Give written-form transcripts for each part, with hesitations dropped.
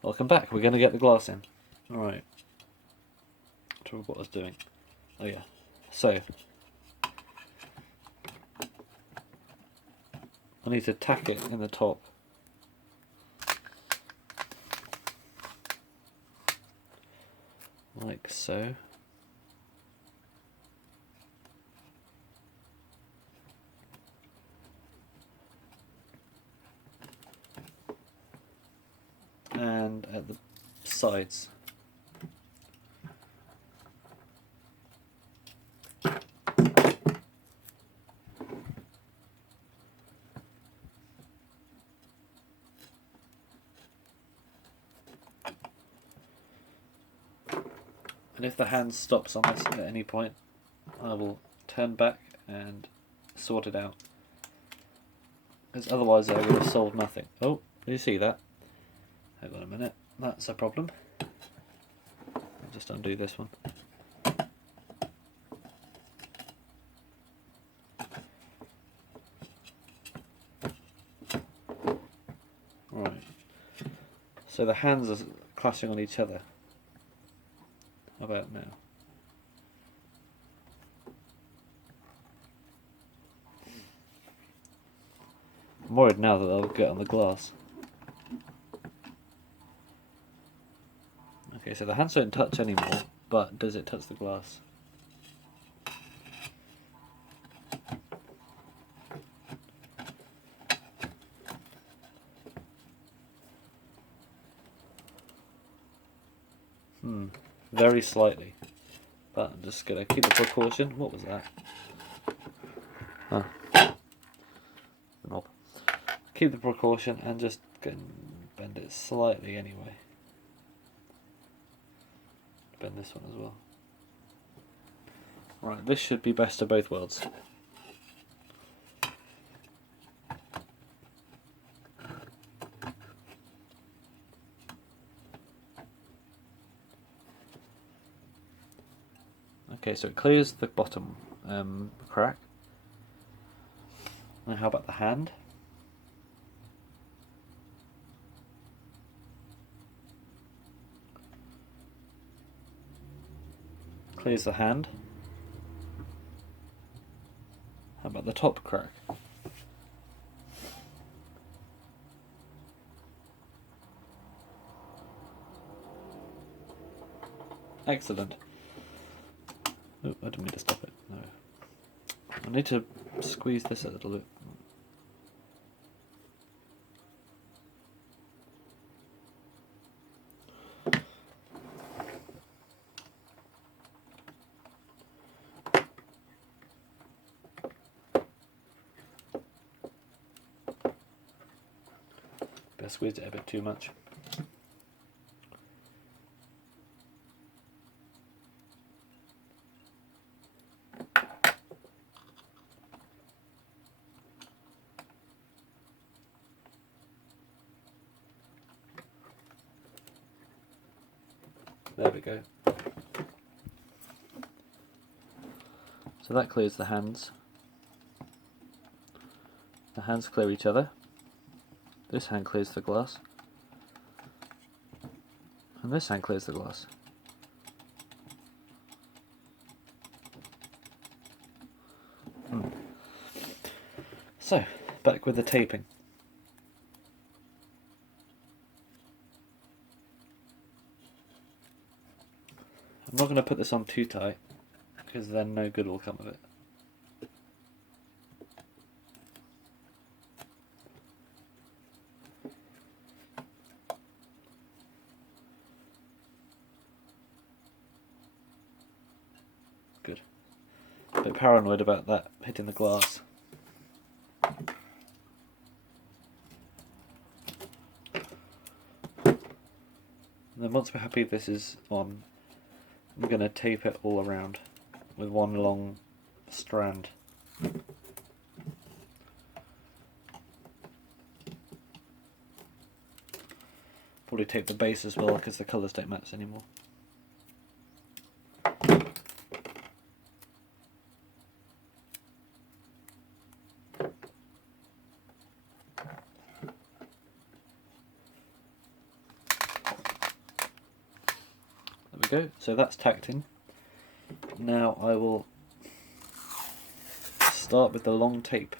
Welcome back. We're going to get the glass in. Alright. To what I was doing. Oh yeah. So. I need to tack it in the top. Like so. And at the sides. And if the hand stops on this at any point, I will turn back and sort it out. Because otherwise I would have solved nothing. Oh, do you see that? Hang on a minute, that's a problem. I'll just undo this one. Right. So the hands are clashing on each other. How about now? I'm worried now that they'll get on the glass. Okay, so the hands don't touch anymore, but does it touch the glass? Very slightly. But I'm just going to keep the precaution. What was that? Oh. The knob. Keep the precaution and just bend it slightly anyway. Bend this one as well. Right, this should be best of both worlds. Okay, so it clears the bottom crack. Now how about the hand? Clears the hand. How about the top crack? Excellent. Oh, I didn't mean to stop it. No. I need to squeeze this a little bit. I squeezed it a bit too much. There we go. So that clears the hands. The hands clear each other. This hand clears the glass. And this hand clears the glass. So, back with the taping. I'm not going to put this on too tight, because then no good will come of it. Good. A bit paranoid about that hitting the glass. And then once we're happy this is on, I'm going to tape it all around with one long strand. Probably tape the base as well because the colours don't match anymore. we go, so that's tacked in. Now I will start with the long tape.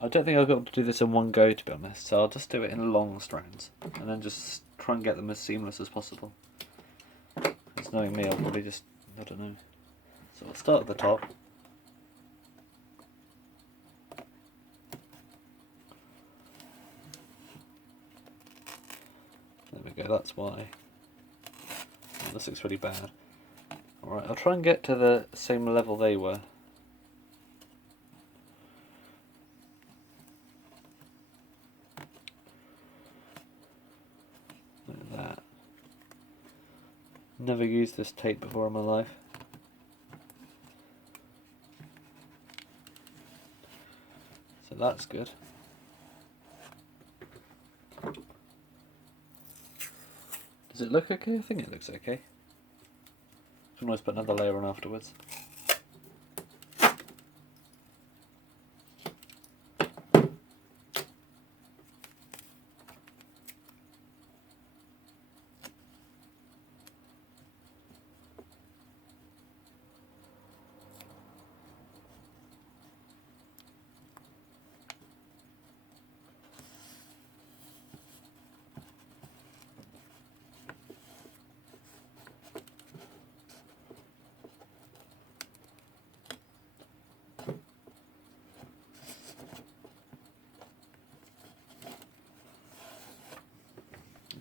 I don't think I'll be able to do this in one go, to be honest, so I'll just do it in long strands and then just try and get them as seamless as possible. Because knowing me, I'll probably just, I don't know. So I'll start at the top. There we go, that's why. Oh, this looks really bad. Alright, I'll try and get to the same level they were. Look at that. Never used this tape before in my life. So that's good. Does it look okay? I think it looks okay. Can always put another layer on afterwards.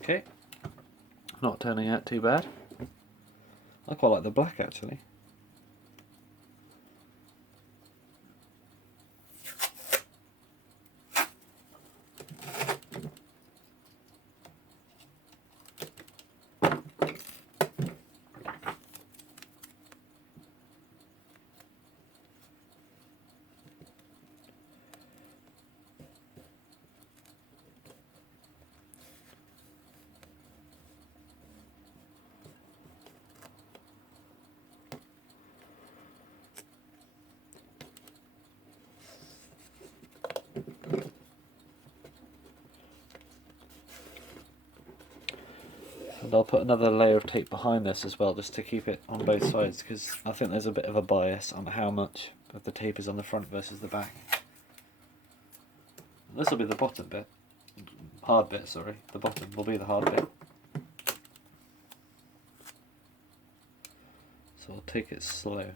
Okay, not turning out too bad. I quite like the black actually. And I'll put another layer of tape behind this as well, just to keep it on both sides, because I think there's a bit of a bias on how much of the tape is on the front versus the back. This will be the bottom bit. Hard bit, sorry. The bottom will be the hard bit. So I'll take it slow.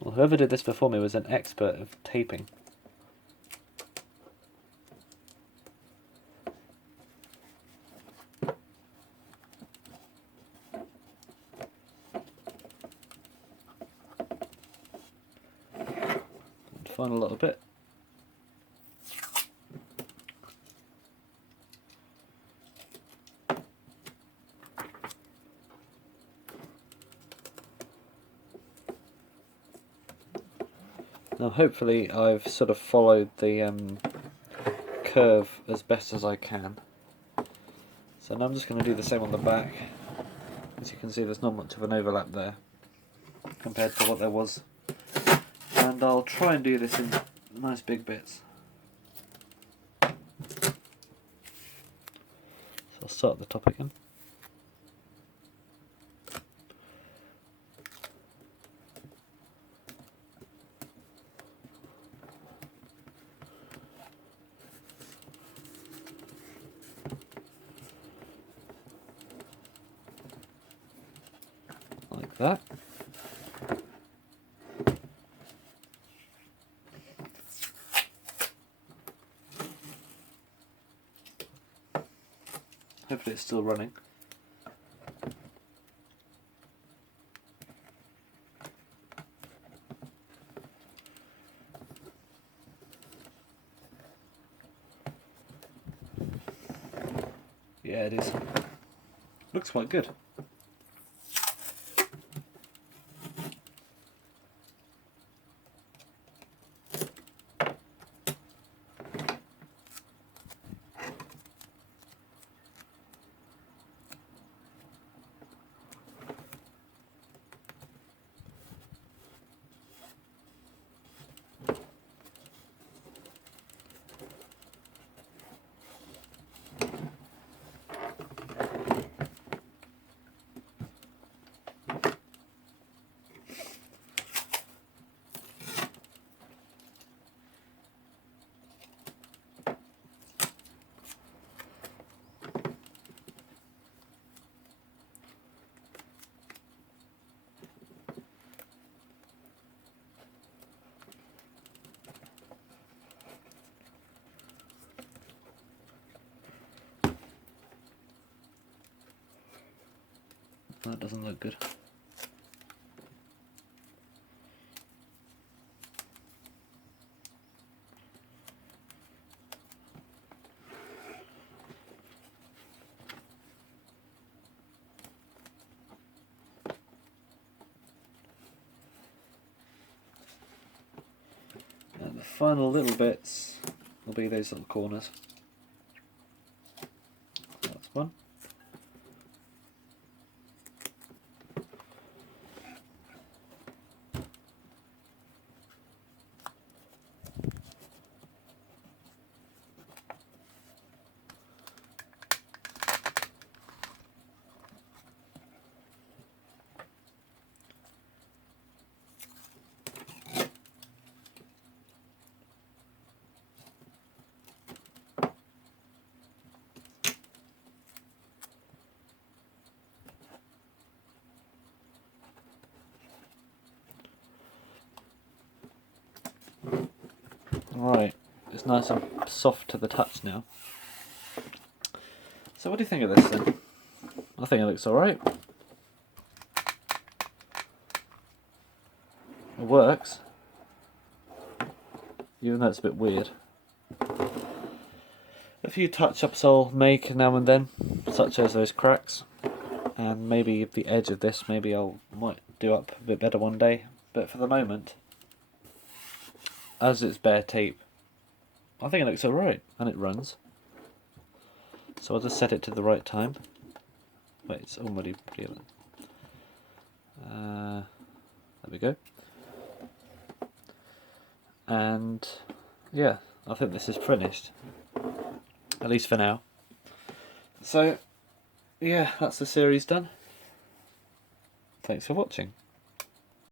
Well, whoever did this before me was an expert of taping. Final little bit. Now hopefully I've sort of followed the curve as best as I can. So now I'm just going to do the same on the back. As you can see, there's not much of an overlap there compared to what there was. And I'll try and do this in nice big bits. I'll start at the top again. Like that. Hopefully it's still running. Yeah, it is. Looks quite good. That doesn't look good. And the final little bits will be those little corners. That's one. Right, it's nice and soft to the touch now. So what do you think of this then? I think it looks alright. It works, even though it's a bit weird. A few touch-ups I'll make now and then, such as those cracks, and maybe the edge of this, maybe might do up a bit better one day, but for the moment, as it's bare tape, I think it looks alright, and it runs. So I'll just set it to the right time. Wait, it's already pretty. There we go. And yeah, I think this is finished, at least for now. So yeah, that's the series done. Thanks for watching.